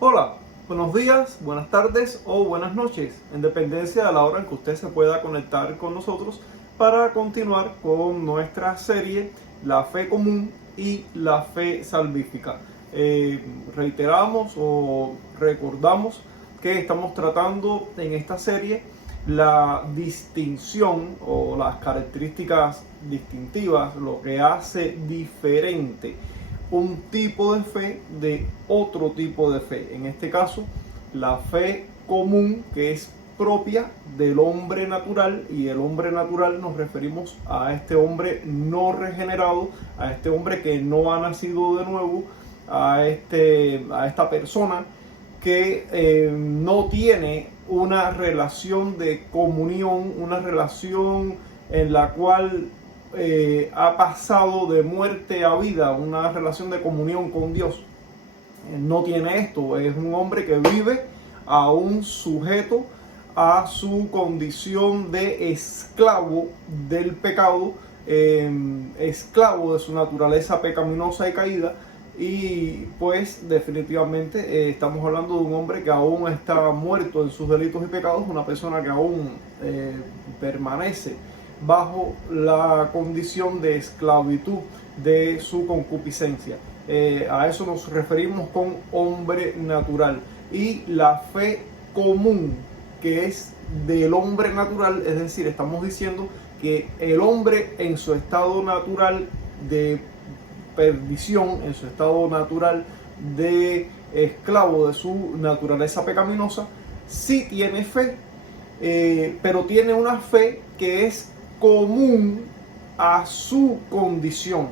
Hola, buenos días, buenas tardes o buenas noches, en dependencia de la hora en que usted se pueda conectar con nosotros para continuar con nuestra serie La Fe Común y la Fe Salvífica. Reiteramos o recordamos que estamos tratando en esta serie la distinción o las características distintivas, lo que hace diferente un tipo de fe de otro tipo de fe. En este caso, la fe común, que es propia del hombre natural, y el hombre natural nos referimos a este hombre no regenerado, a este hombre que no ha nacido de nuevo, a esta persona que no tiene una relación de comunión, una relación en la cual ha pasado de muerte a vida, una relación de comunión con Dios. No tiene esto, es un hombre que vive aún sujeto a su condición de esclavo del pecado, esclavo de su naturaleza pecaminosa y caída. Y pues definitivamente estamos hablando de un hombre que aún está muerto en sus delitos y pecados, una persona que aún permanece bajo la condición de esclavitud de su concupiscencia. A eso nos referimos con hombre natural. Y la fe común, que es del hombre natural, es decir, estamos diciendo que el hombre en su estado natural de perdición, en su estado natural de esclavo de su naturaleza pecaminosa, sí tiene fe, pero tiene una fe que es común a su condición,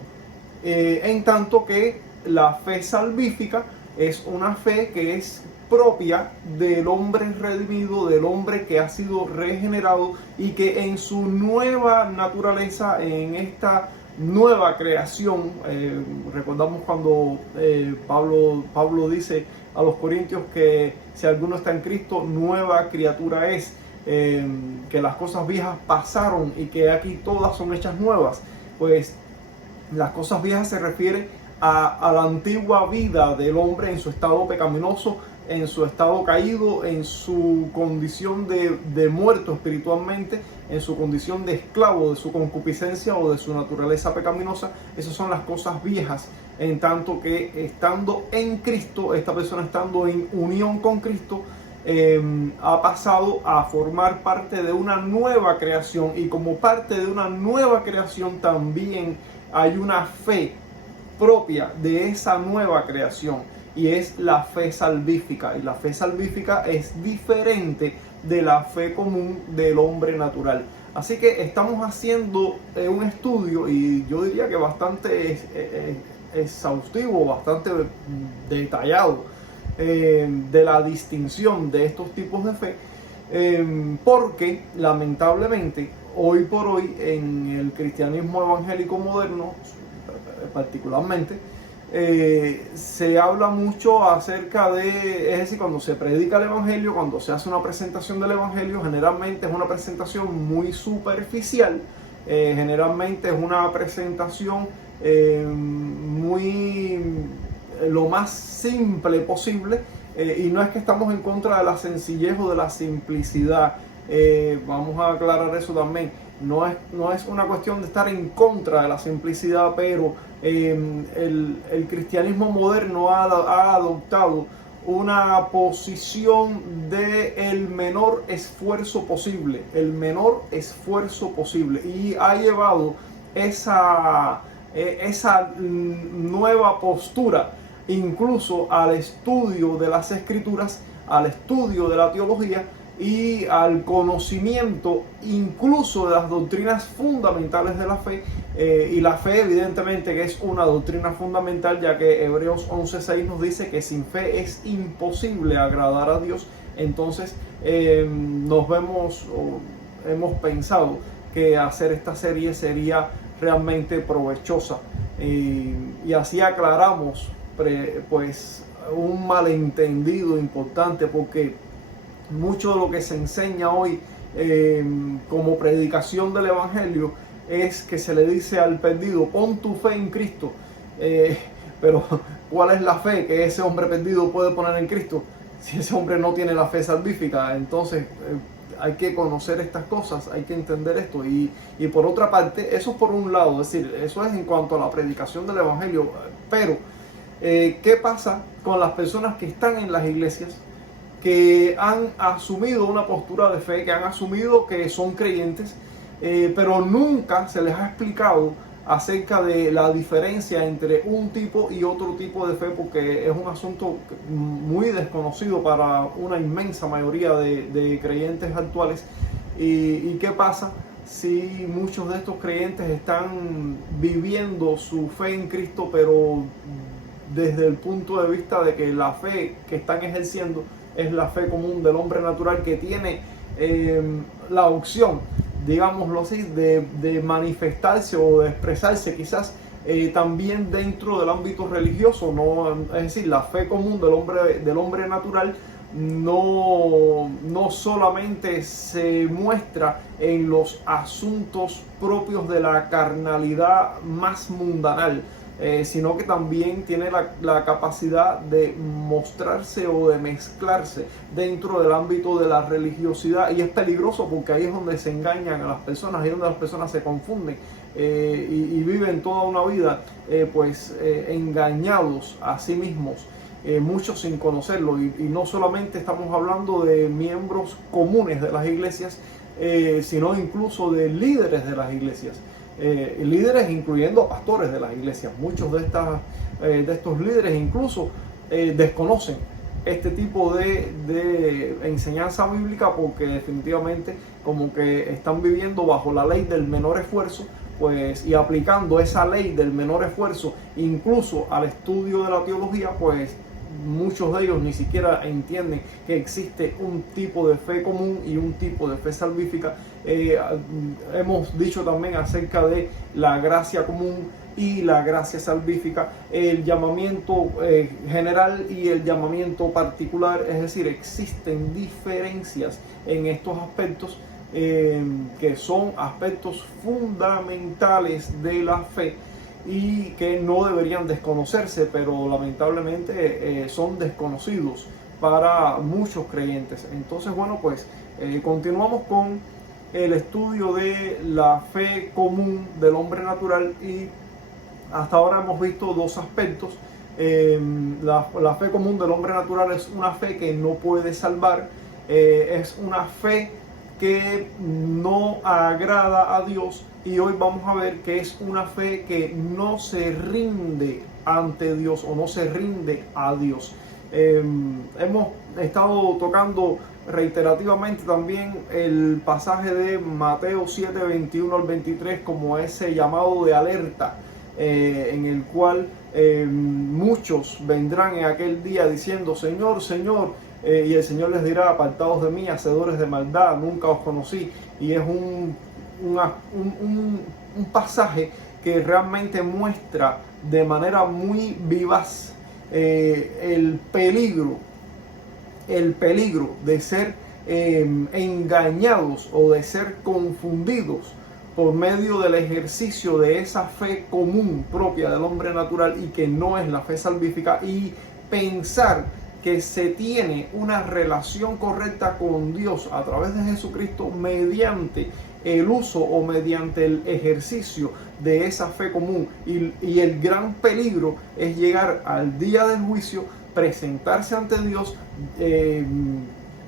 en tanto que la fe salvífica es una fe que es propia del hombre redimido, del hombre que ha sido regenerado y que en su nueva naturaleza, en esta nueva creación, recordamos cuando Pablo dice a los corintios que si alguno está en Cristo, nueva criatura es, que las cosas viejas pasaron y que aquí todas son hechas nuevas. Pues las cosas viejas se refiere a la antigua vida del hombre en su estado pecaminoso, en su estado caído, en su condición de muerto espiritualmente, en su condición de esclavo de su concupiscencia o de su naturaleza pecaminosa. Esas son las cosas viejas, en tanto que estando en Cristo, esta persona estando en unión con Cristo, ha pasado a formar parte de una nueva creación, y como parte de una nueva creación también hay una fe propia de esa nueva creación, y es la fe salvífica. Y la fe salvífica es diferente de la fe común del hombre natural. Así que estamos haciendo un estudio, y yo diría que bastante exhaustivo, bastante detallado, de la distinción de estos tipos de fe, porque lamentablemente hoy por hoy en el cristianismo evangélico moderno particularmente, se habla mucho acerca de, es decir, cuando se predica el evangelio, cuando se hace una presentación del evangelio, generalmente es una presentación muy superficial, generalmente es una presentación lo más simple posible, y no es que estamos en contra de la sencillez o de la simplicidad, vamos a aclarar eso también. No es una cuestión de estar en contra de la simplicidad, pero el cristianismo moderno ha adoptado una posición de el menor esfuerzo posible, y ha llevado esa nueva postura incluso al estudio de las escrituras, al estudio de la teología y al conocimiento incluso de las doctrinas fundamentales de la fe, y la fe evidentemente que es una doctrina fundamental, ya que Hebreos 11:6 nos dice que sin fe es imposible agradar a Dios. Entonces hemos pensado que hacer esta serie sería realmente provechosa, y así aclaramos pues un malentendido importante, porque mucho de lo que se enseña hoy como predicación del evangelio es que se le dice al perdido: pon tu fe en Cristo, pero ¿cuál es la fe que ese hombre perdido puede poner en Cristo? Si ese hombre no tiene la fe salvífica, entonces hay que conocer estas cosas, hay que entender esto. Y por otra parte, eso por un lado, es decir, eso es en cuanto a la predicación del Evangelio. Pero, ¿qué pasa con las personas que están en las iglesias, que han asumido una postura de fe, que han asumido que son creyentes, pero nunca se les ha explicado acerca de la diferencia entre un tipo y otro tipo de fe, porque es un asunto muy desconocido para una inmensa mayoría de creyentes actuales? ¿Y qué pasa si muchos de estos creyentes están viviendo su fe en Cristo, pero desde el punto de vista de que la fe que están ejerciendo es la fe común del hombre natural, que tiene la opción, digámoslo así, de manifestarse o de expresarse quizás también dentro del ámbito religioso? No, es decir, la fe común del hombre natural no solamente se muestra en los asuntos propios de la carnalidad más mundanal, sino que también tiene la capacidad de mostrarse o de mezclarse dentro del ámbito de la religiosidad. Y es peligroso, porque ahí es donde se engañan a las personas, ahí es donde las personas se confunden y viven toda una vida engañados a sí mismos, muchos sin conocerlo. Y no solamente estamos hablando de miembros comunes de las iglesias, sino incluso de líderes de las iglesias. Líderes incluyendo pastores de las iglesias. Muchos de estos líderes incluso desconocen este tipo de enseñanza bíblica, porque definitivamente como que están viviendo bajo la ley del menor esfuerzo, y aplicando esa ley del menor esfuerzo incluso al estudio de la teología. Muchos de ellos ni siquiera entienden que existe un tipo de fe común y un tipo de fe salvífica. Hemos dicho también acerca de la gracia común y la gracia salvífica, el llamamiento general y el llamamiento particular. Es decir, existen diferencias en estos aspectos, que son aspectos fundamentales de la fe y que no deberían desconocerse, pero lamentablemente son desconocidos para muchos creyentes. Entonces, continuamos con el estudio de la fe común del hombre natural, y hasta ahora hemos visto dos aspectos. La fe común del hombre natural es una fe que no puede salvar, es una fe que no agrada a Dios, y hoy vamos a ver que es una fe que no se rinde ante Dios o no se rinde a Dios. Hemos estado tocando reiterativamente también el pasaje de Mateo 7, 21 al 23 como ese llamado de alerta, en el cual muchos vendrán en aquel día diciendo: Señor, Señor, y el Señor les dirá: apartados de mí, hacedores de maldad, nunca os conocí. Y es un pasaje que realmente muestra de manera muy vivaz el peligro de ser engañados o de ser confundidos por medio del ejercicio de esa fe común propia del hombre natural, y que no es la fe salvífica, y pensar que se tiene una relación correcta con Dios a través de Jesucristo mediante el uso o mediante el ejercicio de esa fe común. Y el gran peligro es llegar al día del juicio, presentarse ante Dios,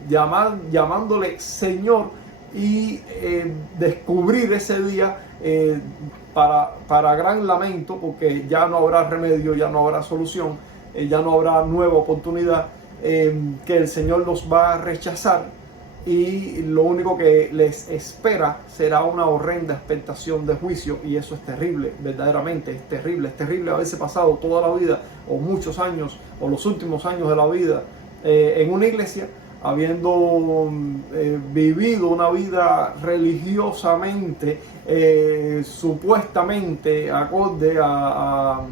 llamándole Señor, y descubrir ese día, para gran lamento, porque ya no habrá remedio, ya no habrá solución, ya no habrá nueva oportunidad, que el Señor los va a rechazar, y lo único que les espera será una horrenda expectación de juicio. Y eso es terrible, verdaderamente es terrible haberse pasado toda la vida, o muchos años, o los últimos años de la vida, en una iglesia, habiendo vivido una vida religiosamente, supuestamente acorde a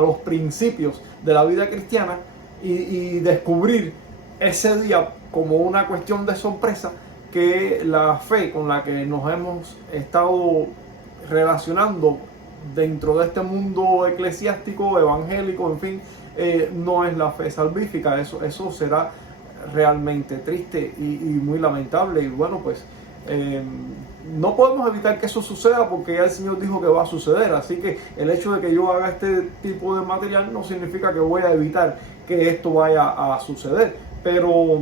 los principios de la vida cristiana, y descubrir ese día como una cuestión de sorpresa que la fe con la que nos hemos estado relacionando dentro de este mundo eclesiástico, evangélico, en fin, no es la fe salvífica. Eso será realmente triste y muy lamentable. Y bueno, pues no podemos evitar que eso suceda, porque ya el Señor dijo que va a suceder. Así que el hecho de que yo haga este tipo de material no significa que voy a evitar que esto vaya a suceder, pero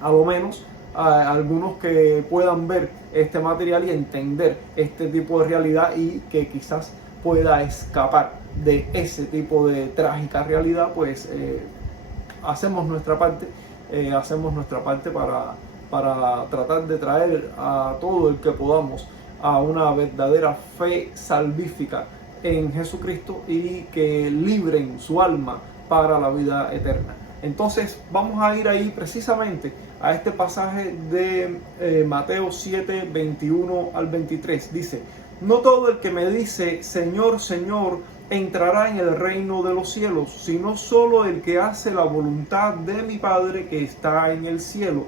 a lo menos a algunos que puedan ver este material y entender este tipo de realidad, y que quizás pueda escapar de ese tipo de trágica realidad, pues hacemos nuestra parte para tratar de traer a todo el que podamos a una verdadera fe salvífica en Jesucristo, y que libren su alma para la vida eterna. Entonces vamos a ir ahí precisamente a este pasaje de Mateo 7, 21 al 23. Dice: no todo el que me dice Señor, Señor, entrará en el reino de los cielos, sino solo el que hace la voluntad de mi Padre que está en el cielo.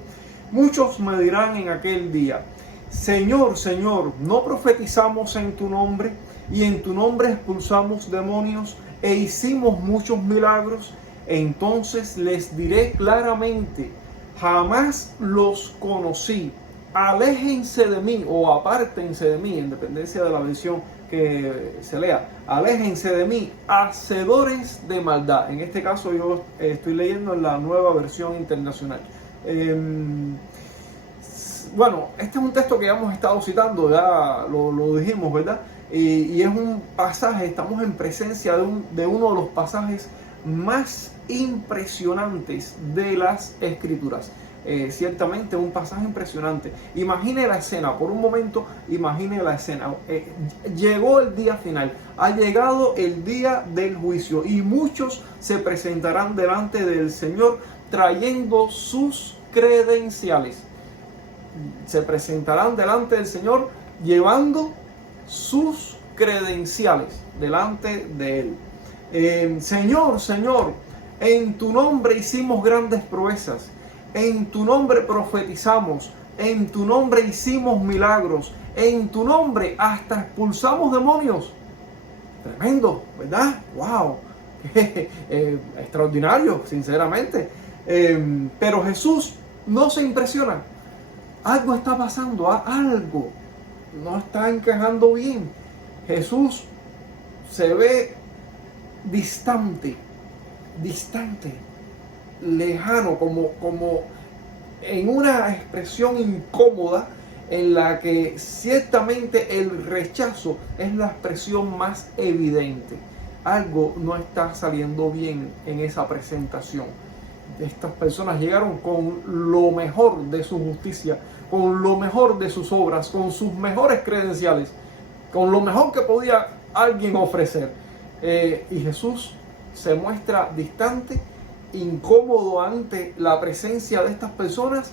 Muchos me dirán en aquel día: Señor, Señor, ¿no profetizamos en tu nombre, y en tu nombre expulsamos demonios, e hicimos muchos milagros? Entonces les diré claramente: jamás los conocí. Aléjense de mí, o apártense de mí, en dependencia de la versión que se lea. Aléjense de mí, hacedores de maldad. En este caso yo estoy leyendo en la Nueva Versión Internacional. Bueno, este es un texto que ya hemos estado citando, ya lo dijimos, ¿verdad? Y es un pasaje, estamos en presencia de uno de los pasajes más impresionantes de las Escrituras. Ciertamente un pasaje impresionante. Imagine la escena, por un momento, imagine la escena. Llegó el día final, ha llegado el día del juicio, y muchos se presentarán delante del Señor trayendo sus credenciales. Se presentarán delante del Señor llevando sus credenciales delante de Él. Señor, Señor, en tu nombre hicimos grandes proezas, en tu nombre profetizamos, en tu nombre hicimos milagros, en tu nombre hasta expulsamos demonios. Tremendo, ¿verdad? ¡Wow! Extraordinario, sinceramente. Pero Jesús no se impresiona. Algo está pasando, algo no está encajando bien. Jesús se ve distante, lejano, como en una expresión incómoda, en la que ciertamente el rechazo es la expresión más evidente. Algo no está saliendo bien en esa presentación. Estas personas llegaron con lo mejor de su justicia, con lo mejor de sus obras, con sus mejores credenciales, con lo mejor que podía alguien ofrecer. Y Jesús se muestra distante, incómodo ante la presencia de estas personas,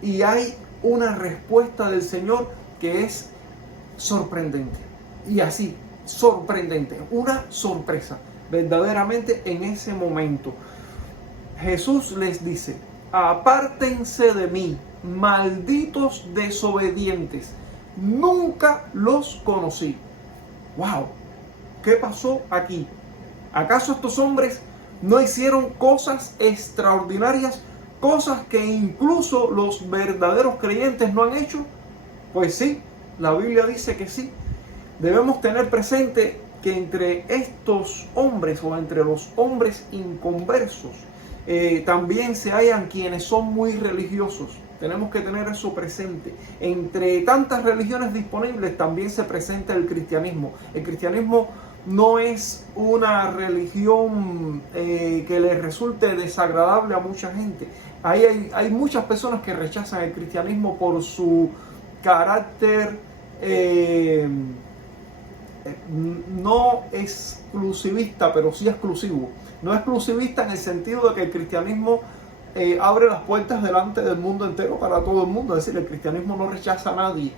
y hay una respuesta del Señor que es sorprendente. Y así, sorprendente, una sorpresa, verdaderamente en ese momento. Jesús les dice: apártense de mí, malditos desobedientes, nunca los conocí. ¡Wow! ¿Qué pasó aquí? ¿Acaso estos hombres no hicieron cosas extraordinarias, cosas que incluso los verdaderos creyentes no han hecho? Pues sí, la Biblia dice que sí. Debemos tener presente que entre estos hombres, o entre los hombres inconversos, también se hallan quienes son muy religiosos. Tenemos que tener eso presente. Entre tantas religiones disponibles también se presenta el cristianismo. El cristianismo no es una religión que le resulte desagradable a mucha gente. Hay muchas personas que rechazan el cristianismo por su carácter no exclusivista, pero sí exclusivo. No exclusivista en el sentido de que el cristianismo abre las puertas delante del mundo entero para todo el mundo. Es decir, el cristianismo no rechaza a nadie.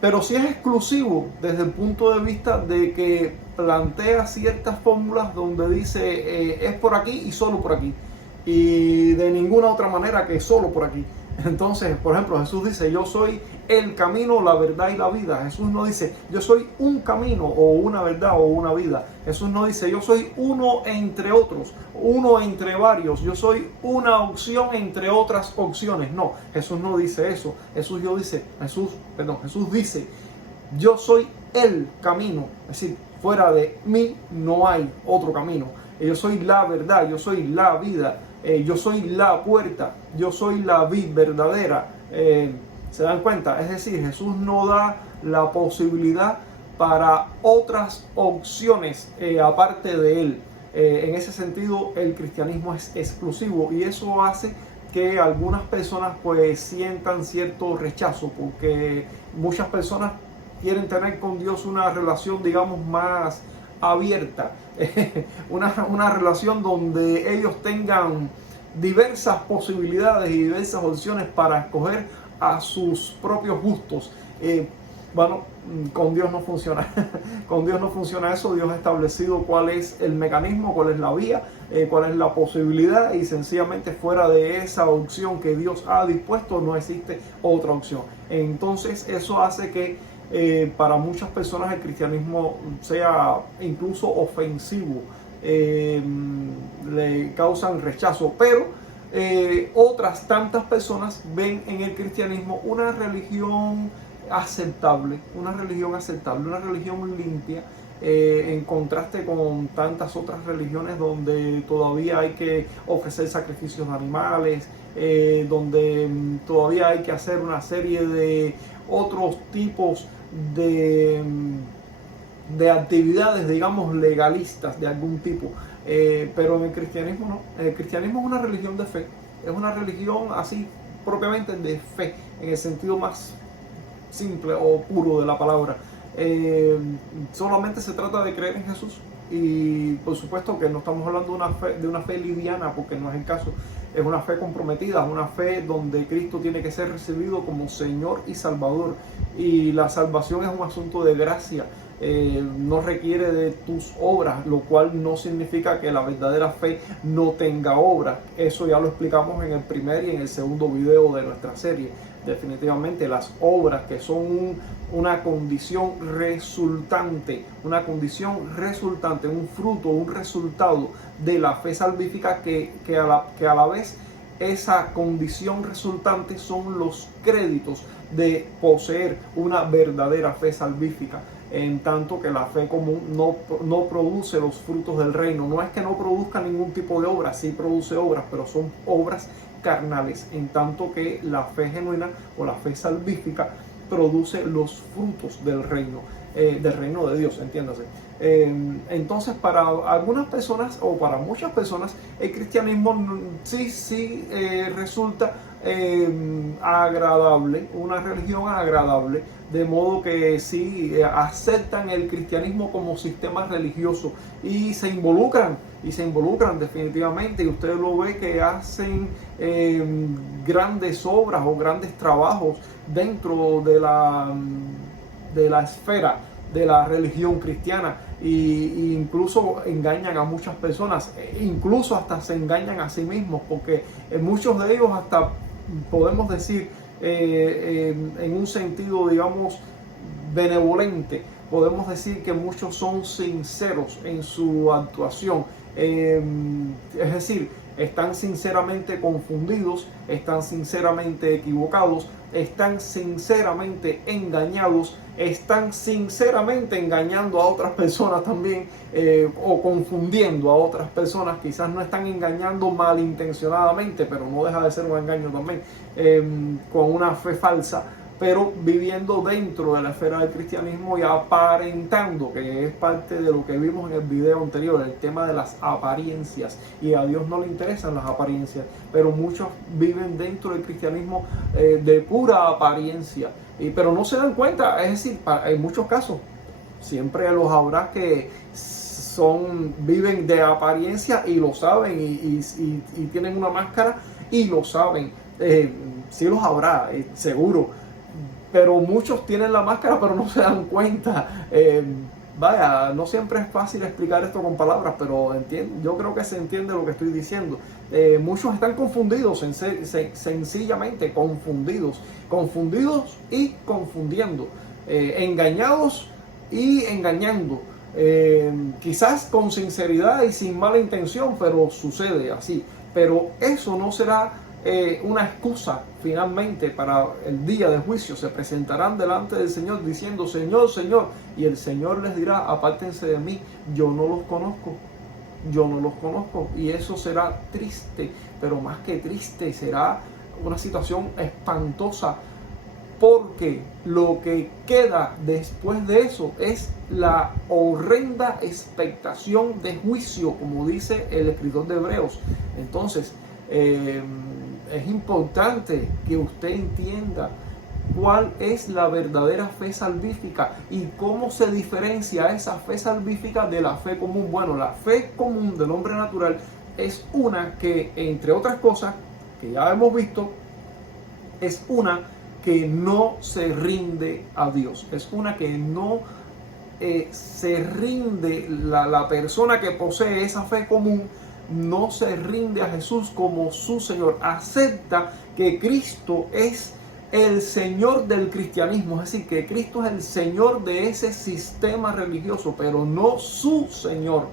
Pero sí es exclusivo desde el punto de vista de que plantea ciertas fórmulas donde dice es por aquí y solo por aquí. Y de ninguna otra manera que solo por aquí. Entonces, por ejemplo, Jesús dice, yo soy el camino, la verdad y la vida. Jesús no dice, yo soy un camino o una verdad o una vida. Jesús no dice, yo soy uno entre otros, uno entre varios. Yo soy una opción entre otras opciones. No, Jesús no dice eso. Jesús dice, yo soy el camino. Es decir, fuera de mí no hay otro camino. Yo soy la verdad, yo soy la vida. Yo soy la puerta, yo soy la vid verdadera. ¿Se dan cuenta? Es decir, Jesús no da la posibilidad para otras opciones aparte de Él. En ese sentido, el cristianismo es exclusivo y eso hace que algunas personas pues sientan cierto rechazo, porque muchas personas quieren tener con Dios una relación, digamos, más abierta, una relación donde ellos tengan diversas posibilidades y diversas opciones para escoger a sus propios gustos. Bueno, con Dios no funciona. Con Dios no funciona eso. Dios ha establecido cuál es el mecanismo, cuál es la vía, cuál es la posibilidad, y sencillamente fuera de esa opción que Dios ha dispuesto no existe otra opción. Entonces eso hace que para muchas personas el cristianismo sea incluso ofensivo, le causan rechazo, pero otras tantas personas ven en el cristianismo una religión aceptable, una religión limpia, en contraste con tantas otras religiones donde todavía hay que ofrecer sacrificios de animales, donde todavía hay que hacer una serie de otros tipos de actividades, digamos, legalistas de algún tipo. Pero en el cristianismo no. El cristianismo es una religión de fe, es una religión así propiamente de fe, en el sentido más simple o puro de la palabra. Solamente se trata de creer en Jesús, y por supuesto que no estamos hablando de una fe liviana, porque no es el caso. Es una fe comprometida, una fe donde Cristo tiene que ser recibido como Señor y Salvador, y la salvación es un asunto de gracia. No requiere de tus obras, lo cual no significa que la verdadera fe no tenga obras. Eso ya lo explicamos en el primer y en el segundo video de nuestra serie. Definitivamente las obras, que son una condición resultante, un fruto, un resultado de la fe salvífica, que a la vez esa condición resultante son los créditos de poseer una verdadera fe salvífica. En tanto que la fe común no produce los frutos del reino. No es que no produzca ningún tipo de obra, sí produce obras, pero son obras carnales, en tanto que la fe genuina o la fe salvífica produce los frutos del reino de Dios, entiéndase. Entonces, para algunas personas o para muchas personas, el cristianismo sí resulta agradable, una religión agradable, de modo que sí aceptan el cristianismo como sistema religioso y se involucran definitivamente, y usted lo ve que hacen grandes obras o grandes trabajos dentro de la esfera de la religión cristiana, y incluso engañan a muchas personas, incluso hasta se engañan a sí mismos, porque muchos de ellos hasta podemos decir en un sentido, digamos, benevolente, podemos decir que muchos son sinceros en su actuación. Es decir, están sinceramente confundidos, están sinceramente equivocados, están sinceramente engañados, están sinceramente engañando a otras personas también, o confundiendo a otras personas. Quizás no están engañando malintencionadamente, pero no deja de ser un engaño también, con una fe falsa, pero viviendo dentro de la esfera del cristianismo y aparentando, que es parte de lo que vimos en el video anterior, el tema de las apariencias, y a Dios no le interesan las apariencias, pero muchos viven dentro del cristianismo de pura apariencia, pero no se dan cuenta. Es decir, en muchos casos siempre los habrá que viven de apariencia y lo saben, y tienen una máscara y lo saben. Sí los habrá, seguro, pero muchos tienen la máscara pero no se dan cuenta. Vaya, no siempre es fácil explicar esto con palabras, pero yo creo que se entiende lo que estoy diciendo. Muchos están confundidos, sencillamente confundidos y confundiendo, engañados y engañando. Quizás con sinceridad y sin mala intención, pero sucede así. Pero eso no será una excusa finalmente para el día del juicio. Se presentarán delante del Señor diciendo: Señor, Señor, y el Señor les dirá: apártense de mí, yo no los conozco. Yo no los conozco. Y eso será triste, pero más que triste, será una situación espantosa, porque lo que queda después de eso es la horrenda expectación de juicio, como dice el escritor de Hebreos. Entonces, es importante que usted entienda cuál es la verdadera fe salvífica y cómo se diferencia esa fe salvífica de la fe común. Bueno, la fe común del hombre natural es una que, entre otras cosas que ya hemos visto, es una que no se rinde a Dios. Es una que no se rinde, la persona que posee esa fe común no se rinde a Jesús como su Señor. Acepta que Cristo es el Señor del cristianismo, es decir, que Cristo es el Señor de ese sistema religioso, pero no su Señor.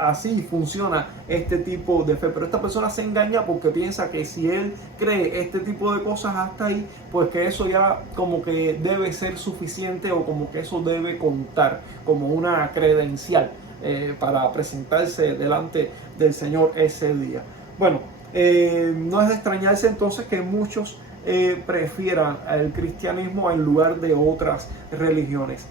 Así funciona este tipo de fe. Pero esta persona se engaña porque piensa que si él cree este tipo de cosas hasta ahí, pues que eso ya como que debe ser suficiente, o como que eso debe contar como una credencial para presentarse delante del Señor ese día. Bueno, no es de extrañarse entonces que muchos prefieran el cristianismo en lugar de otras religiones.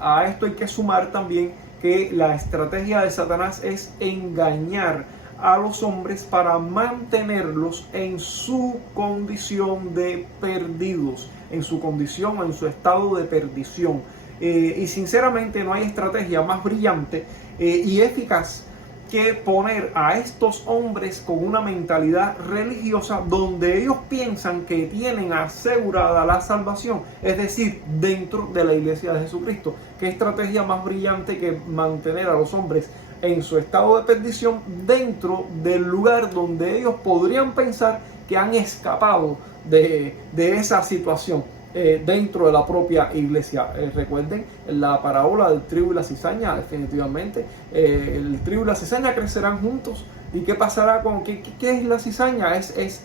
A esto hay que sumar también que la estrategia de Satanás es engañar a los hombres para mantenerlos en su condición de perdidos, en su condición, en su estado de perdición. Y sinceramente no hay estrategia más brillante y eficaz que poner a estos hombres con una mentalidad religiosa donde ellos piensan que tienen asegurada la salvación, es decir, dentro de la iglesia de Jesucristo. ¿Qué estrategia más brillante que mantener a los hombres en su estado de perdición dentro del lugar donde ellos podrían pensar que han escapado de esa situación? Dentro de la propia iglesia. Recuerden la parábola del trigo y la cizaña. Definitivamente el trigo y la cizaña crecerán juntos. ¿Y qué pasará con qué es la cizaña?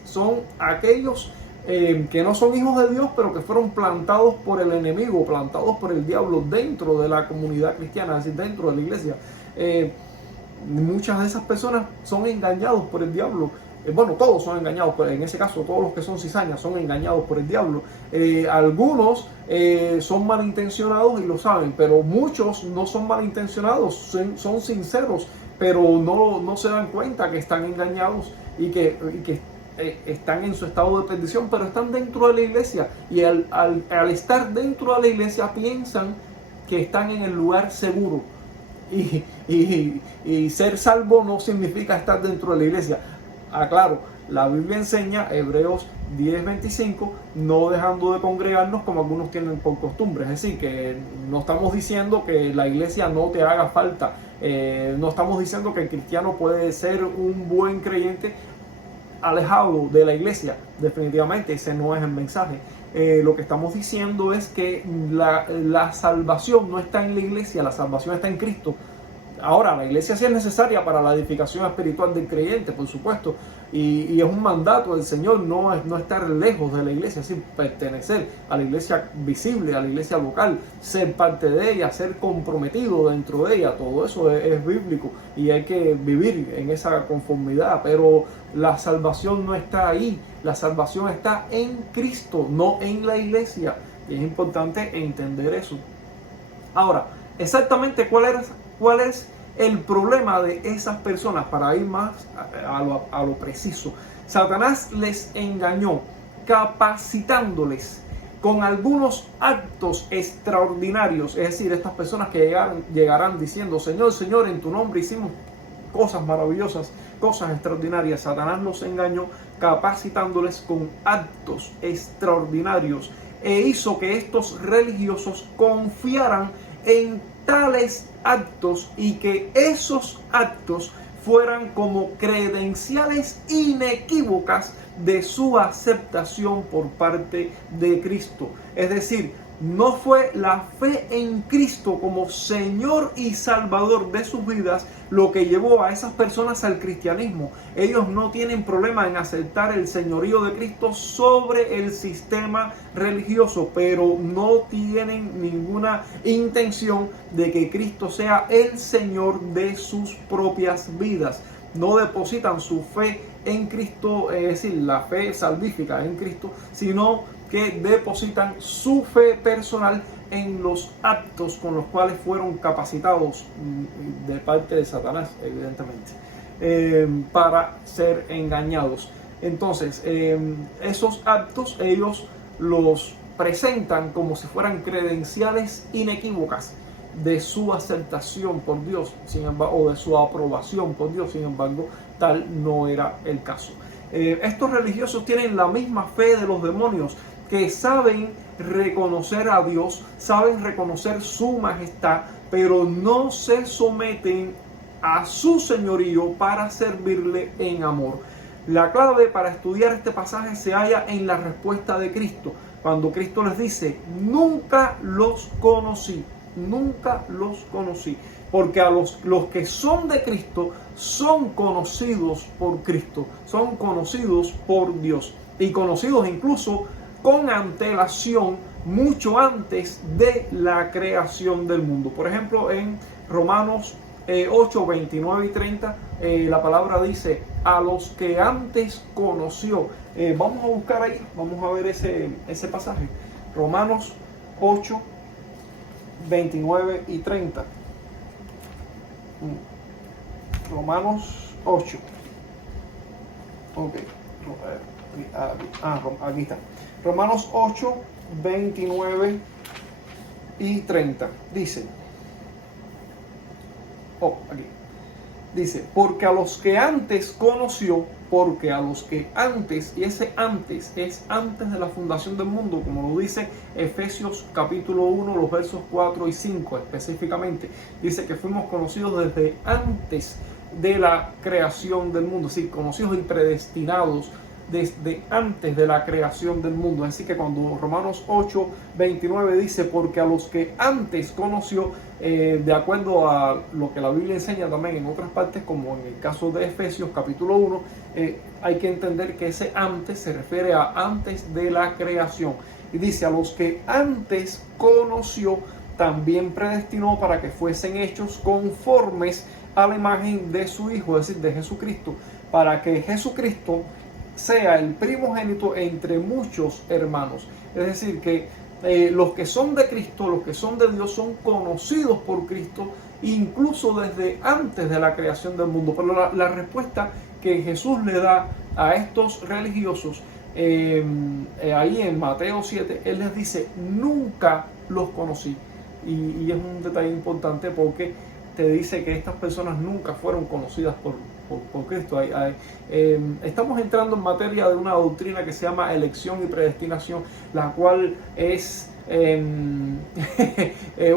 Son aquellos que no son hijos de Dios, pero que fueron plantados por el enemigo, plantados por el diablo dentro de la comunidad cristiana, es decir, dentro de la iglesia. Muchas de esas personas son engañados por el diablo. Bueno, todos son engañados, pero en ese caso todos los que son cizañas son engañados por el diablo. Algunos son malintencionados y lo saben, pero muchos no son malintencionados, son sinceros, pero no se dan cuenta que están engañados y que están en su estado de perdición, pero están dentro de la iglesia, y al estar dentro de la iglesia piensan que están en el lugar seguro. Y ser salvo no significa estar dentro de la iglesia. Claro, la Biblia enseña, Hebreos 10:25, no dejando de congregarnos como algunos tienen por costumbre. Es decir, que no estamos diciendo que la iglesia no te haga falta. No estamos diciendo que el cristiano puede ser un buen creyente alejado de la iglesia. Definitivamente ese no es el mensaje. Lo que estamos diciendo es que la salvación no está en la iglesia, la salvación está en Cristo. Ahora, la iglesia sí es necesaria para la edificación espiritual del creyente, por supuesto, y es un mandato del Señor no estar lejos de la iglesia, sino pertenecer a la iglesia visible, a la iglesia local, ser parte de ella, ser comprometido dentro de ella. Todo eso es bíblico y hay que vivir en esa conformidad, pero la salvación no está ahí, la salvación está en Cristo, no en la iglesia, y es importante entender eso. Ahora, exactamente cuál es el problema de esas personas, para ir más a lo preciso. Satanás les engañó capacitándoles con algunos actos extraordinarios, es decir, estas personas que llegarán diciendo: Señor, Señor, en tu nombre hicimos cosas maravillosas, cosas extraordinarias. Satanás los engañó capacitándoles con actos extraordinarios e hizo que estos religiosos confiaran en tales actos y que esos actos fueran como credenciales inequívocas de su aceptación por parte de Cristo. Es decir, no fue la fe en Cristo como Señor y Salvador de sus vidas lo que llevó a esas personas al cristianismo. Ellos no tienen problema en aceptar el señorío de Cristo sobre el sistema religioso, pero no tienen ninguna intención de que Cristo sea el Señor de sus propias vidas. No depositan su fe en Cristo, es decir, la fe salvífica en Cristo, sino que depositan su fe personal en los actos con los cuales fueron capacitados de parte de Satanás, evidentemente, para ser engañados. Entonces, esos actos ellos los presentan como si fueran credenciales inequívocas de su aceptación por Dios, sin embargo, o de su aprobación por Dios. Sin embargo, tal no era el caso. Estos religiosos tienen la misma fe de los demonios, que saben reconocer a Dios, saben reconocer su majestad, pero no se someten a su señorío para servirle en amor. La clave para estudiar este pasaje se halla en la respuesta de Cristo, cuando Cristo les dice: nunca los conocí, nunca los conocí. Porque a los que son de Cristo son conocidos por Cristo, son conocidos por Dios, y conocidos incluso con antelación, mucho antes de la creación del mundo. Por ejemplo, en Romanos 8, 29 y 30, la palabra dice: a los que antes conoció. Vamos a buscar ahí, vamos a ver ese pasaje. Romanos 8, 29 y 30. Romanos 8. Ok. Aquí está. Romanos 8, 29 y 30. Dice. Aquí. Dice: porque a los que antes conoció, porque a los que antes, y ese antes es antes de la fundación del mundo, como lo dice Efesios capítulo 1, los versos 4 y 5 específicamente. Dice que fuimos conocidos desde antes de la creación del mundo, es decir, conocidos y predestinados desde antes de la creación del mundo. Así que cuando Romanos 8, 29 dice: porque a los que antes conoció, de acuerdo a lo que la Biblia enseña también en otras partes, como en el caso de Efesios capítulo 1, hay que entender que ese antes se refiere a antes de la creación. Y dice: a los que antes conoció, también predestinó para que fuesen hechos conformes a la imagen de su Hijo, es decir, de Jesucristo, para que Jesucristo sea el primogénito entre muchos hermanos. Es decir, que los que son de Cristo, los que son de Dios, son conocidos por Cristo incluso desde antes de la creación del mundo. Pero la respuesta que Jesús le da a estos religiosos, ahí en Mateo 7, Él les dice: nunca los conocí. Y es un detalle importante, porque te dice que estas personas nunca fueron conocidas por Cristo. Estamos entrando en materia de una doctrina que se llama elección y predestinación, la cual es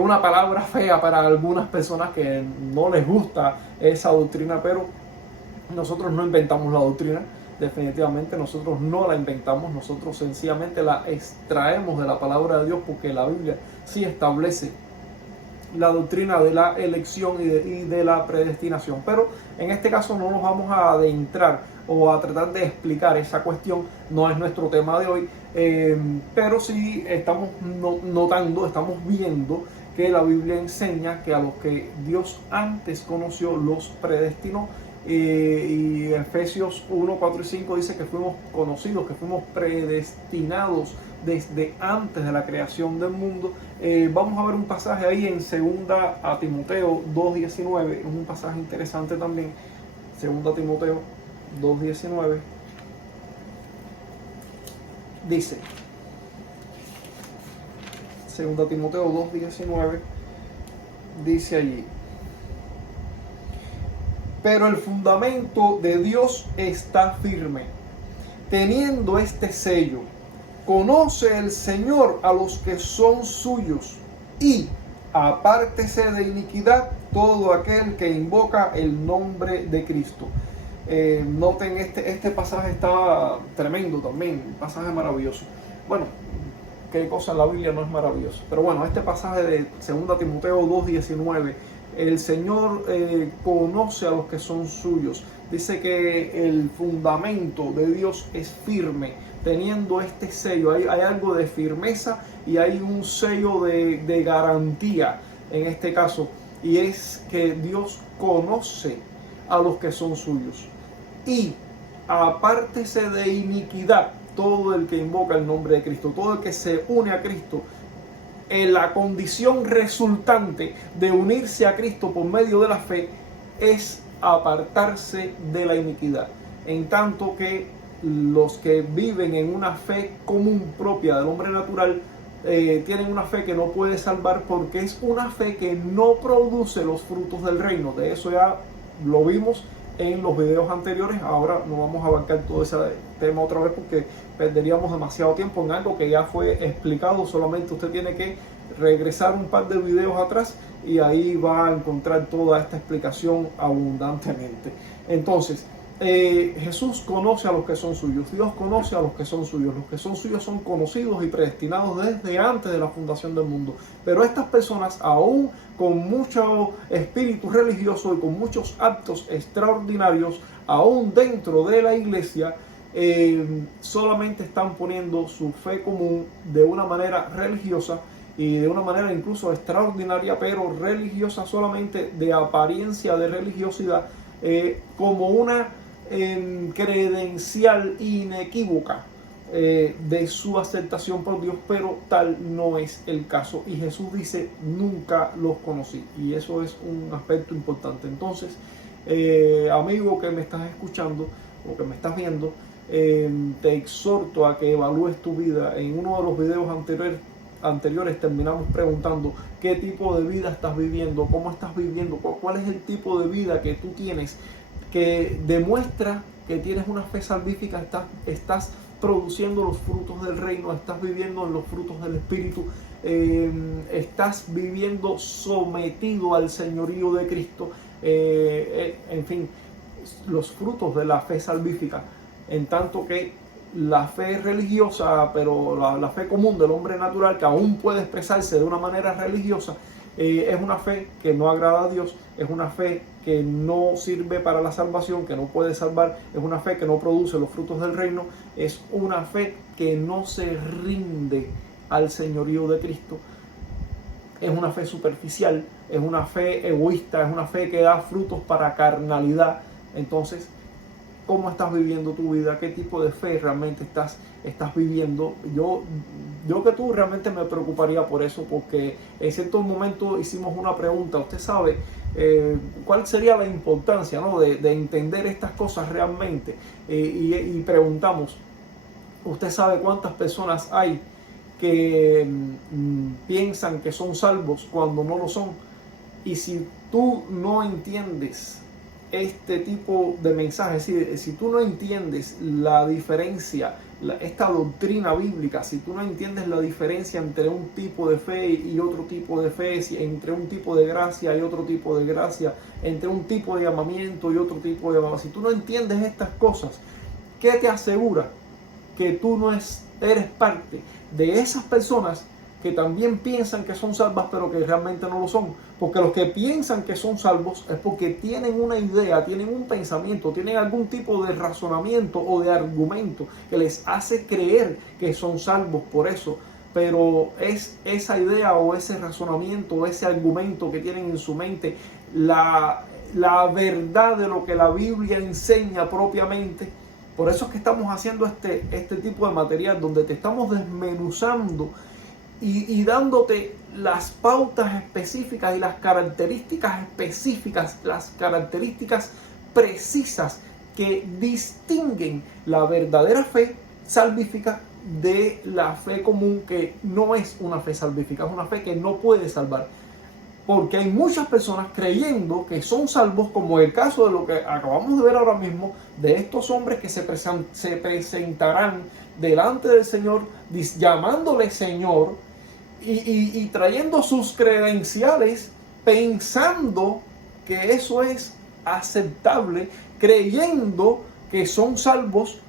una palabra fea para algunas personas que no les gusta esa doctrina, pero nosotros no inventamos la doctrina. Definitivamente nosotros no la inventamos, nosotros sencillamente la extraemos de la palabra de Dios, porque la Biblia sí establece la doctrina de la elección y de la predestinación. Pero en este caso no nos vamos a adentrar o a tratar de explicar esa cuestión, no es nuestro tema de hoy, pero sí estamos notando, estamos viendo que la Biblia enseña que a los que Dios antes conoció los predestinó. Y Efesios 1, 4 y 5 dice que fuimos conocidos, que fuimos predestinados desde antes de la creación del mundo. Vamos a ver un pasaje ahí en 2 Timoteo 2:19, es un pasaje interesante también. 2 Timoteo 2:19 dice, 2 Timoteo 2:19 dice allí: pero el fundamento de Dios está firme, teniendo este sello: conoce el Señor a los que son suyos, y apártese de iniquidad todo aquel que invoca el nombre de Cristo. Noten, este pasaje está tremendo también, un pasaje maravilloso. Bueno, qué cosa en la Biblia no es maravilloso. Pero bueno, este pasaje de 2 Timoteo 2:19, el Señor conoce a los que son suyos. Dice que el fundamento de Dios es firme, teniendo este sello. Hay algo de firmeza y hay un sello de garantía en este caso. Y es que Dios conoce a los que son suyos. Y apártese de iniquidad todo el que invoca el nombre de Cristo, todo el que se une a Cristo. La condición resultante de unirse a Cristo por medio de la fe es apartarse de la iniquidad. En tanto que los que viven en una fe común propia del hombre natural tienen una fe que no puede salvar, porque es una fe que no produce los frutos del reino. De eso ya lo vimos en los videos anteriores. Ahora no vamos a abarcar todo ese tema otra vez porque perderíamos demasiado tiempo en algo que ya fue explicado. Solamente usted tiene que regresar un par de videos atrás y ahí va a encontrar toda esta explicación abundantemente. Entonces, Jesús conoce a los que son suyos, Dios conoce a los que son suyos son conocidos y predestinados desde antes de la fundación del mundo. Pero estas personas, aún con mucho espíritu religioso y con muchos actos extraordinarios, aún dentro de la iglesia, solamente están poniendo su fe común de una manera religiosa y de una manera incluso extraordinaria, pero religiosa, solamente de apariencia de religiosidad, como una credencial inequívoca de su aceptación por Dios, pero tal no es el caso. Y Jesús dice: nunca los conocí. Y eso es un aspecto importante. Entonces, amigo que me estás escuchando o que me estás viendo, te exhorto a que evalúes tu vida. En uno de los videos anteriores terminamos preguntando qué tipo de vida estás viviendo, cómo estás viviendo, cuál es el tipo de vida que tú tienes que demuestra que tienes una fe salvífica, estás produciendo los frutos del reino, estás viviendo en los frutos del Espíritu, estás viviendo sometido al señorío de Cristo, en fin, los frutos de la fe salvífica. En tanto que la fe religiosa, pero la fe común del hombre natural, que aún puede expresarse de una manera religiosa, es una fe que no agrada a Dios, es una fe que no sirve para la salvación, que no puede salvar, es una fe que no produce los frutos del reino, es una fe que no se rinde al señorío de Cristo, es una fe superficial, es una fe egoísta, es una fe que da frutos para carnalidad. Entonces, ¿cómo estás viviendo tu vida? ¿Qué tipo de fe realmente estás viviendo? Yo que tú realmente me preocuparía por eso, porque en cierto momento hicimos una pregunta. Usted sabe cuál sería la importancia, ¿no?, de entender estas cosas realmente. Y preguntamos, ¿usted sabe cuántas personas hay que piensan que son salvos cuando no lo son? Y si tú no entiendes este tipo de mensajes, si tú no entiendes la diferencia, esta doctrina bíblica, si tú no entiendes la diferencia entre un tipo de fe y otro tipo de fe, entre un tipo de gracia y otro tipo de gracia, entre un tipo de llamamiento y otro tipo de llamamiento, si tú no entiendes estas cosas, ¿qué te asegura que tú no eres parte de esas personas que también piensan que son salvas, pero que realmente no lo son? Porque los que piensan que son salvos es porque tienen una idea, tienen un pensamiento, tienen algún tipo de razonamiento o de argumento que les hace creer que son salvos por eso. Pero es esa idea o ese razonamiento o ese argumento que tienen en su mente la verdad de lo que la Biblia enseña propiamente. Por eso es que estamos haciendo este tipo de material donde te estamos desmenuzando y dándote las pautas específicas y las características específicas, las características precisas que distinguen la verdadera fe salvífica de la fe común, que no es una fe salvífica, es una fe que no puede salvar. Porque hay muchas personas creyendo que son salvos, como el caso de lo que acabamos de ver ahora mismo, de estos hombres que se presentarán delante del Señor llamándole Señor, y trayendo sus credenciales, pensando que eso es aceptable, creyendo que son salvos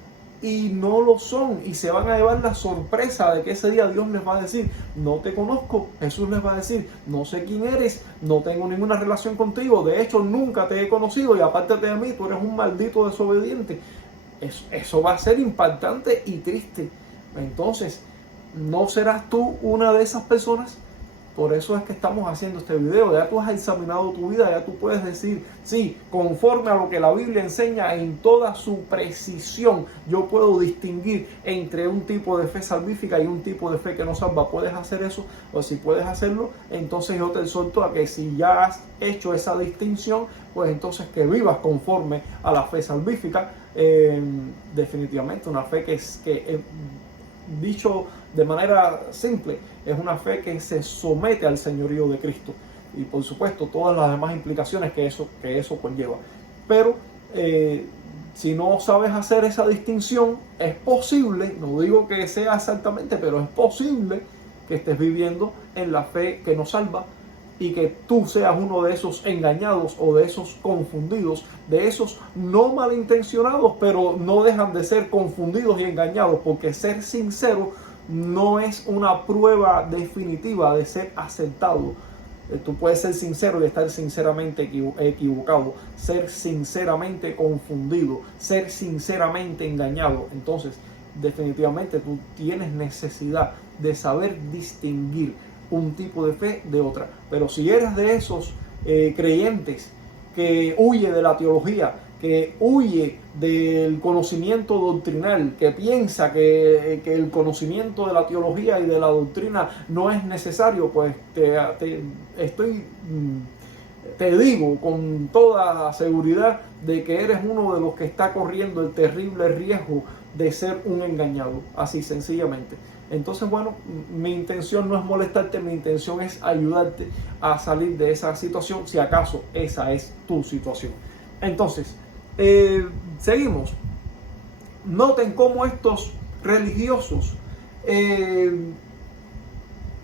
y no lo son, y se van a llevar la sorpresa de que ese día Dios les va a decir: no te conozco. Jesús les va a decir: no sé quién eres, no tengo ninguna relación contigo, de hecho nunca te he conocido, y apártate de mí, tú eres un maldito desobediente. Eso va a ser impactante y triste. Entonces, ¿no serás tú una de esas personas? Por eso es que estamos haciendo este video. Ya tú has examinado tu vida, ya tú puedes decir: sí, conforme a lo que la Biblia enseña en toda su precisión, yo puedo distinguir entre un tipo de fe salvífica y un tipo de fe que no salva. ¿Puedes hacer eso? O si puedes hacerlo, entonces yo te exhorto a que, si ya has hecho esa distinción, pues entonces que vivas conforme a la fe salvífica. Definitivamente una fe que dicho de manera simple, es una fe que se somete al señorío de Cristo, y por supuesto todas las demás implicaciones que eso conlleva. Pero si no sabes hacer esa distinción, es posible, no digo que sea exactamente, pero es posible que estés viviendo en la fe que no salva, y que tú seas uno de esos engañados, o de esos confundidos, de esos no malintencionados, pero no dejan de ser confundidos y engañados, porque ser sincero no es una prueba definitiva de ser aceptado. Tú puedes ser sincero y estar sinceramente equivocado, ser sinceramente confundido, ser sinceramente engañado. Entonces, definitivamente tú tienes necesidad de saber distinguir un tipo de fe de otra. Pero si eres de esos creyentes que huye de la teología, que huye del conocimiento doctrinal, que piensa que el conocimiento de la teología y de la doctrina no es necesario, pues te digo con toda seguridad de que eres uno de los que está corriendo el terrible riesgo de ser un engañado, así sencillamente. Entonces, bueno, mi intención no es molestarte, mi intención es ayudarte a salir de esa situación, si acaso esa es tu situación. Entonces, seguimos. Noten cómo estos religiosos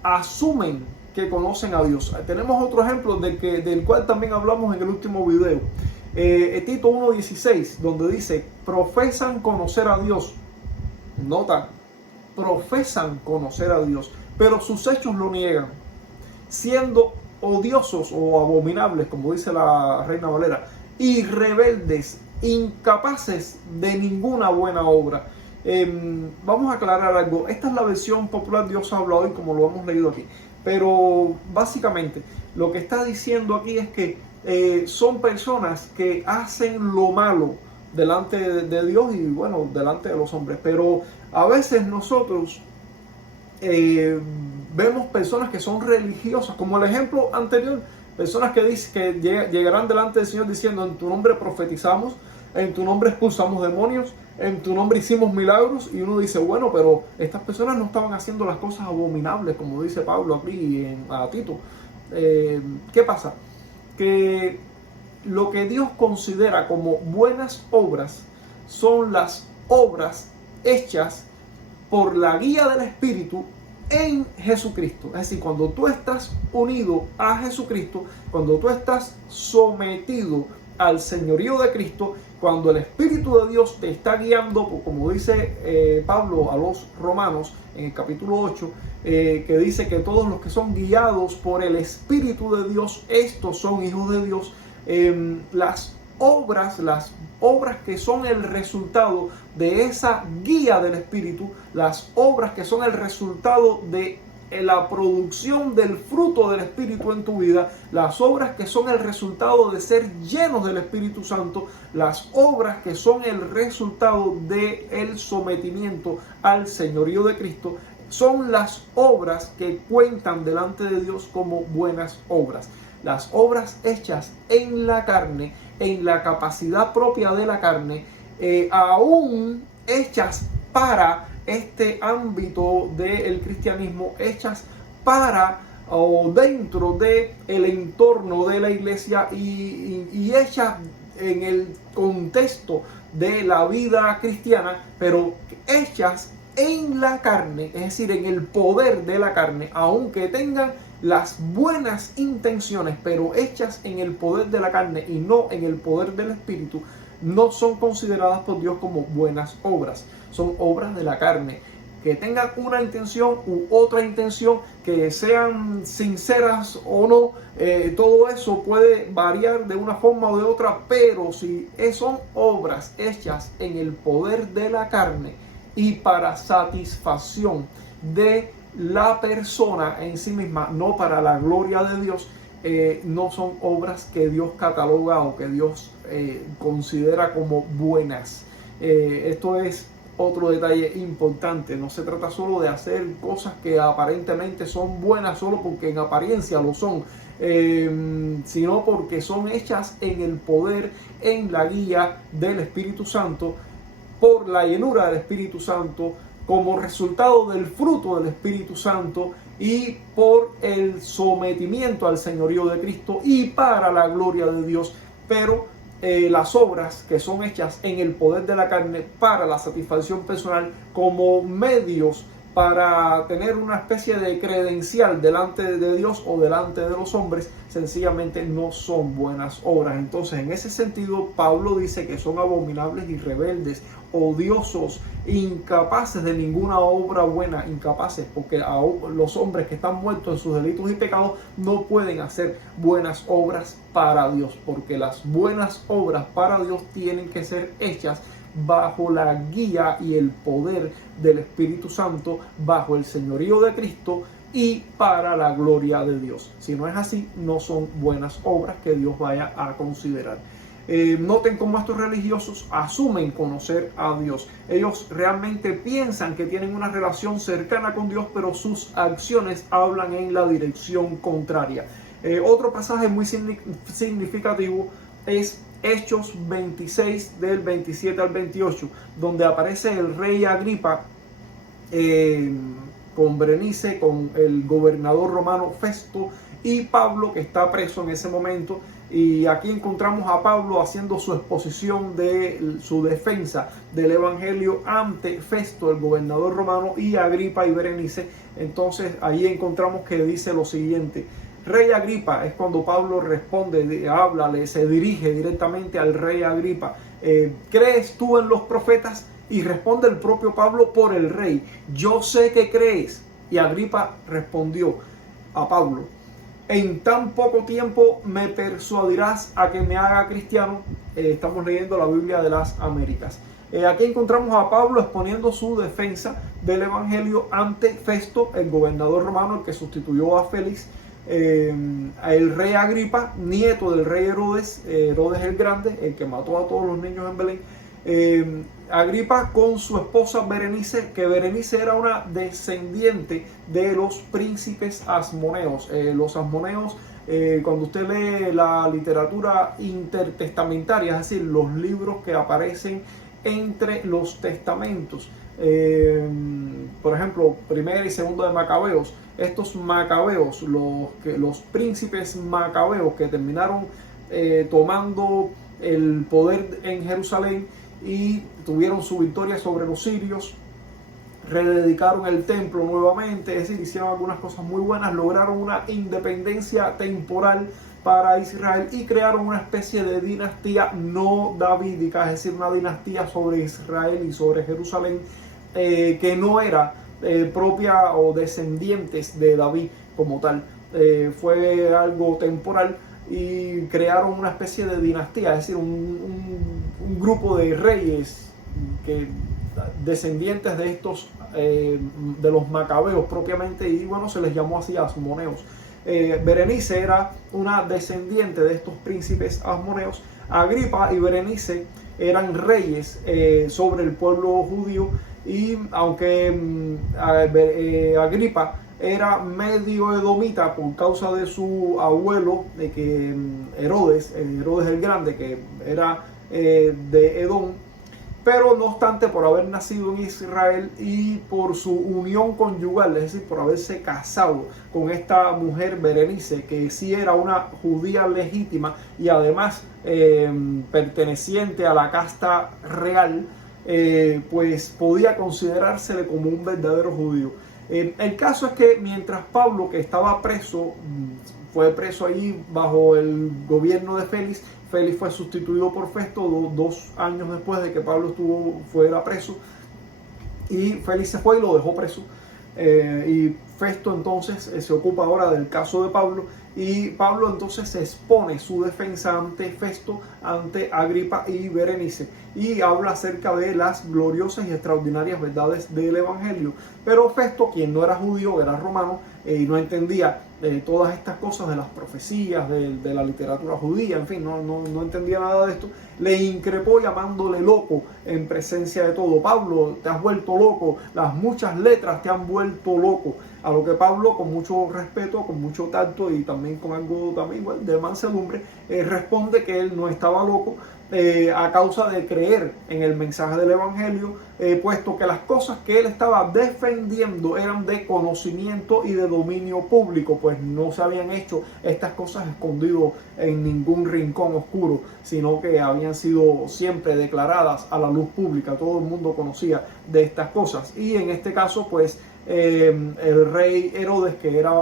asumen que conocen a Dios. Tenemos otro ejemplo del cual también hablamos en el último video. Tito 1:16, donde dice: profesan conocer a Dios. Nota, profesan conocer a Dios, pero sus hechos lo niegan, siendo odiosos o abominables, como dice la Reina Valera, y rebeldes, incapaces de ninguna buena obra. Vamos a aclarar algo. Esta es la versión popular Dios habla hoy, como lo hemos leído aquí, pero básicamente lo que está diciendo aquí es que son personas que hacen lo malo delante de Dios y, bueno, delante de los hombres. Pero a veces nosotros vemos personas que son religiosas, como el ejemplo anterior, personas que dicen que llegarán delante del Señor diciendo: en tu nombre profetizamos, en tu nombre expulsamos demonios, en tu nombre hicimos milagros. Y uno dice: bueno, pero estas personas no estaban haciendo las cosas abominables, como dice Pablo aquí a Tito. ¿Qué pasa? Que lo que Dios considera como buenas obras son las obras hechas por la guía del Espíritu en Jesucristo. Es decir, cuando tú estás unido a Jesucristo, cuando tú estás sometido al señorío de Cristo, cuando el Espíritu de Dios te está guiando, como dice Pablo a los Romanos en el capítulo 8, que dice que todos los que son guiados por el Espíritu de Dios, estos son hijos de Dios. Las obras que son el resultado de esa guía del Espíritu, las obras que son el resultado de la producción del fruto del Espíritu en tu vida, las obras que son el resultado de ser llenos del Espíritu Santo, las obras que son el resultado del sometimiento al señorío de Cristo, son las obras que cuentan delante de Dios como buenas obras. Las obras hechas en la carne, en la capacidad propia de la carne, aún hechas para este ámbito del cristianismo, hechas para o dentro del entorno de la iglesia y hechas en el contexto de la vida cristiana, pero hechas en la carne, es decir, en el poder de la carne, aunque tengan las buenas intenciones, pero hechas en el poder de la carne y no en el poder del Espíritu, no son consideradas por Dios como buenas obras, son obras de la carne. Que tengan una intención u otra intención, que sean sinceras o no, todo eso puede variar de una forma o de otra, pero si son obras hechas en el poder de la carne y para satisfacción de la persona en sí misma, no para la gloria de Dios, no son obras que Dios cataloga o que Dios considera como buenas. Esto es otro detalle importante. No se trata solo de hacer cosas que aparentemente son buenas solo porque en apariencia lo son, sino porque son hechas en el poder, en la guía del Espíritu Santo, por la llenura del Espíritu Santo, como resultado del fruto del Espíritu Santo y por el sometimiento al señorío de Cristo y para la gloria de Dios. Pero las obras que son hechas en el poder de la carne para la satisfacción personal, como medios para tener una especie de credencial delante de Dios o delante de los hombres, sencillamente no son buenas obras. Entonces, en ese sentido, Pablo dice que son abominables y rebeldes, odiosos, incapaces de ninguna obra buena, incapaces, porque los hombres que están muertos en sus delitos y pecados no pueden hacer buenas obras para Dios, porque las buenas obras para Dios tienen que ser hechas bajo la guía y el poder del Espíritu Santo, bajo el señorío de Cristo y para la gloria de Dios. Si no es así, no son buenas obras que Dios vaya a considerar. Noten cómo estos religiosos asumen conocer a Dios. Ellos realmente piensan que tienen una relación cercana con Dios, pero sus acciones hablan en la dirección contraria. Otro pasaje muy significativo es Hechos 26 del 27 al 28, donde aparece el rey Agripa con Berenice, con el gobernador romano Festo y Pablo, que está preso en ese momento. Y aquí encontramos a Pablo haciendo su exposición de su defensa del evangelio ante Festo, el gobernador romano, y Agripa y Berenice. Entonces ahí encontramos que dice lo siguiente: Rey Agripa, es cuando Pablo responde, se dirige directamente al rey Agripa. ¿Crees tú en los profetas? Y responde el propio Pablo por el rey: yo sé que crees. Y Agripa respondió a Pablo: en tan poco tiempo me persuadirás a que me haga cristiano. Estamos leyendo la Biblia de las Américas. Aquí encontramos a Pablo exponiendo su defensa del evangelio ante Festo, el gobernador romano, el que sustituyó a Félix. El rey Agripa, nieto del rey Herodes, Herodes el Grande, el que mató a todos los niños en Belén. Agripa con su esposa Berenice, que Berenice era una descendiente de los príncipes asmoneos. Los asmoneos, cuando usted lee la literatura intertestamentaria, es decir, los libros que aparecen entre los testamentos, por ejemplo, primera y segunda de Macabeos, estos macabeos, los príncipes macabeos que terminaron tomando el poder en Jerusalén y tuvieron su victoria sobre los sirios, rededicaron el templo nuevamente, es decir, hicieron algunas cosas muy buenas, lograron una independencia temporal para Israel y crearon una especie de dinastía no davídica, es decir, una dinastía sobre Israel y sobre Jerusalén, que no era propia o descendientes de David como tal. Fue algo temporal y crearon una especie de dinastía, es decir, un grupo de reyes descendientes de estos, de los macabeos propiamente, y bueno, se les llamó así asmoneos. Berenice era una descendiente de estos príncipes asmoneos. Agripa y Berenice eran reyes sobre el pueblo judío, y aunque Agripa era medio edomita por causa de su abuelo, de que Herodes el Grande, que era de Edom, pero no obstante, por haber nacido en Israel y por su unión conyugal, es decir, por haberse casado con esta mujer Berenice, que sí era una judía legítima y además perteneciente a la casta real, pues podía considerársele como un verdadero judío. El caso es que mientras Pablo, que estaba preso, fue preso ahí bajo el gobierno de Félix, Félix fue sustituido por Festo 2 años después de que Pablo fuera preso, y Félix se fue y lo dejó preso. Y Festo entonces se ocupa ahora del caso de Pablo, y Pablo entonces expone su defensa ante Festo, ante Agripa y Berenice, y habla acerca de las gloriosas y extraordinarias verdades del Evangelio. Pero Festo, quien no era judío, era romano, y no entendía todas estas cosas de las profecías, de la literatura judía, en fin, no entendía nada de esto, le increpó llamándole loco en presencia de todo. Pablo, te has vuelto loco, las muchas letras te han vuelto loco. A lo que Pablo, con mucho respeto, con mucho tacto y también con algo también de mansedumbre, responde que él no estaba loco, a causa de creer en el mensaje del Evangelio, puesto que las cosas que él estaba defendiendo eran de conocimiento y de dominio público, pues no se habían hecho estas cosas escondidas en ningún rincón oscuro, sino que habían sido siempre declaradas a la luz pública. Todo el mundo conocía de estas cosas, y en este caso pues el rey Herodes, que era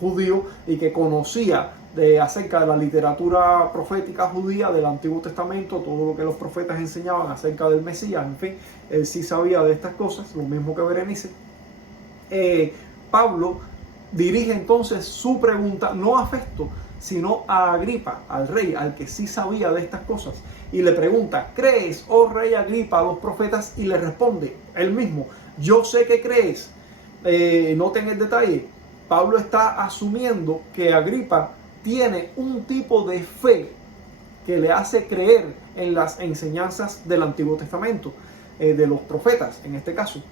judío y que conocía acerca de la literatura profética judía del Antiguo Testamento, todo lo que los profetas enseñaban acerca del Mesías, en fin, él sí sabía de estas cosas, lo mismo que Berenice. Pablo dirige entonces su pregunta no a Festo, sino a Agripa, al rey, al que sí sabía de estas cosas, y le pregunta: ¿crees, oh rey Agripa, a los profetas? Y le responde él mismo: yo sé que crees. Noten el detalle, Pablo está asumiendo que Agripa tiene un tipo de fe que le hace creer en las enseñanzas del Antiguo Testamento, de los profetas en este caso.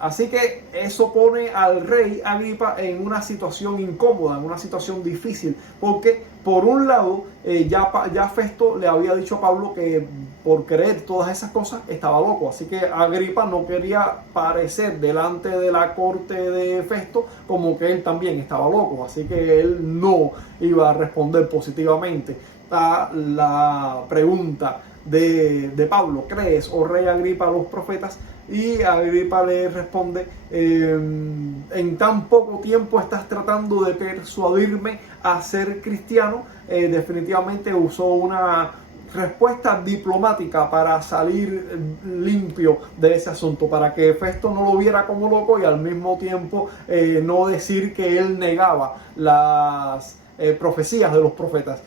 Así que eso pone al rey Agripa en una situación incómoda, en una situación difícil, porque por un lado ya Festo le había dicho a Pablo que por creer todas esas cosas estaba loco, así que Agripa no quería parecer delante de la corte de Festo como que él también estaba loco, así que él no iba a responder positivamente a la pregunta de Pablo: ¿crees, oh rey Agripa, a los profetas? Y Agripa le responde: en tan poco tiempo estás tratando de persuadirme a ser cristiano. Definitivamente usó una respuesta diplomática para salir limpio de ese asunto, para que Festo no lo viera como loco y al mismo tiempo no decir que él negaba las profecías de los profetas.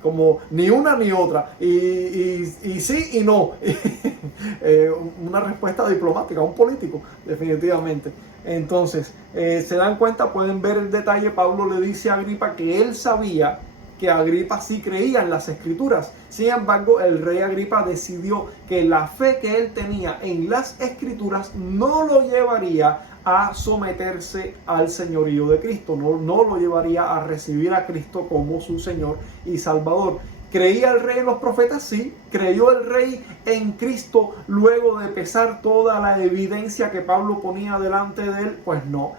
Como ni una ni otra, y sí y no. Una respuesta diplomática, un político, definitivamente. Entonces, se dan cuenta, pueden ver el detalle. Pablo le dice a Agripa que él sabía que Agripa sí creía en las escrituras. Sin embargo, el rey Agripa decidió que la fe que él tenía en las escrituras no lo llevaría a someterse al señorío de Cristo, no lo llevaría a recibir a Cristo como su Señor y Salvador. ¿Creía el rey en los profetas? Sí. ¿Creyó el rey en Cristo luego de pesar toda la evidencia que Pablo ponía delante de él? Pues no.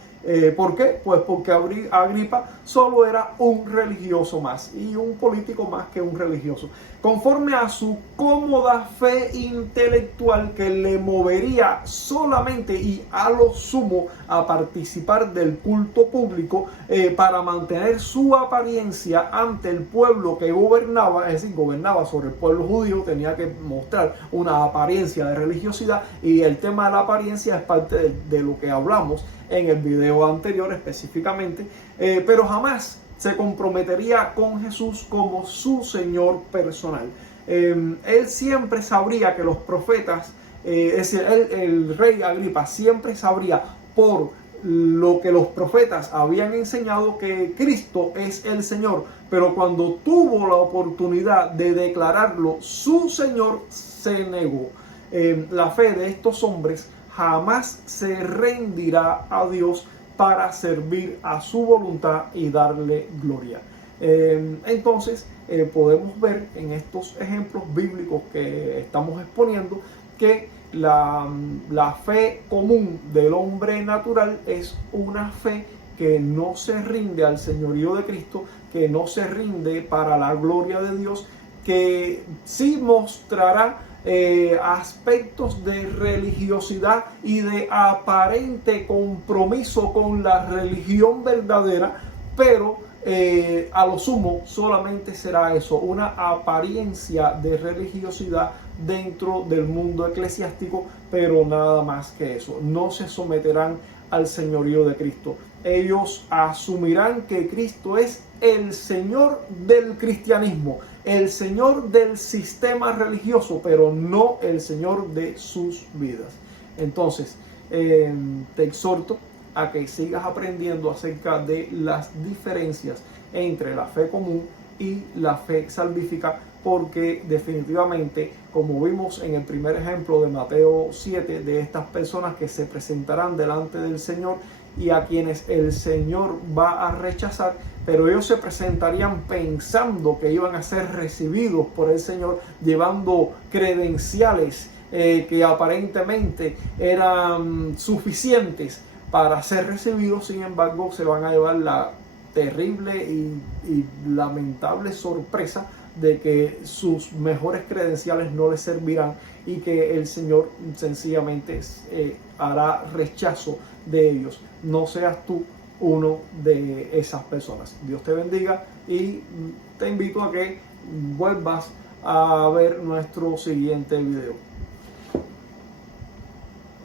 ¿Por qué? Pues porque Agripa solo era un religioso más, y un político más que un religioso. Conforme a su cómoda fe intelectual que le movería solamente y a lo sumo a participar del culto público, para mantener su apariencia ante el pueblo que gobernaba, es decir, gobernaba sobre el pueblo judío, tenía que mostrar una apariencia de religiosidad, y el tema de la apariencia es parte de lo que hablamos en el video anterior específicamente, pero jamás se comprometería con Jesús como su Señor personal. Él siempre sabría que los profetas, es decir, el rey Agripa siempre sabría por lo que los profetas habían enseñado que Cristo es el Señor, pero cuando tuvo la oportunidad de declararlo su Señor, se negó. La fe de estos hombres jamás se rendirá a Dios para servir a su voluntad y darle gloria. Entonces podemos ver en estos ejemplos bíblicos que estamos exponiendo que la fe común del hombre natural es una fe que no se rinde al señorío de Cristo, que no se rinde para la gloria de Dios, que sí mostrará aspectos de religiosidad y de aparente compromiso con la religión verdadera, pero a lo sumo solamente será eso, una apariencia de religiosidad dentro del mundo eclesiástico, pero nada más que eso. No se someterán al señorío de Cristo. Ellos asumirán que Cristo es el Señor del cristianismo, el Señor del sistema religioso, pero no el Señor de sus vidas. Entonces, te exhorto a que sigas aprendiendo acerca de las diferencias entre la fe común y la fe salvífica, porque definitivamente, como vimos en el primer ejemplo de Mateo 7, de estas personas que se presentarán delante del Señor y a quienes el Señor va a rechazar, pero ellos se presentarían pensando que iban a ser recibidos por el Señor, llevando credenciales que aparentemente eran suficientes para ser recibidos. Sin embargo, se van a llevar la terrible y lamentable sorpresa de que sus mejores credenciales no les servirán y que el Señor sencillamente hará rechazo de ellos. No seas tú uno de esas personas. Dios te bendiga y te invito a que vuelvas a ver nuestro siguiente video.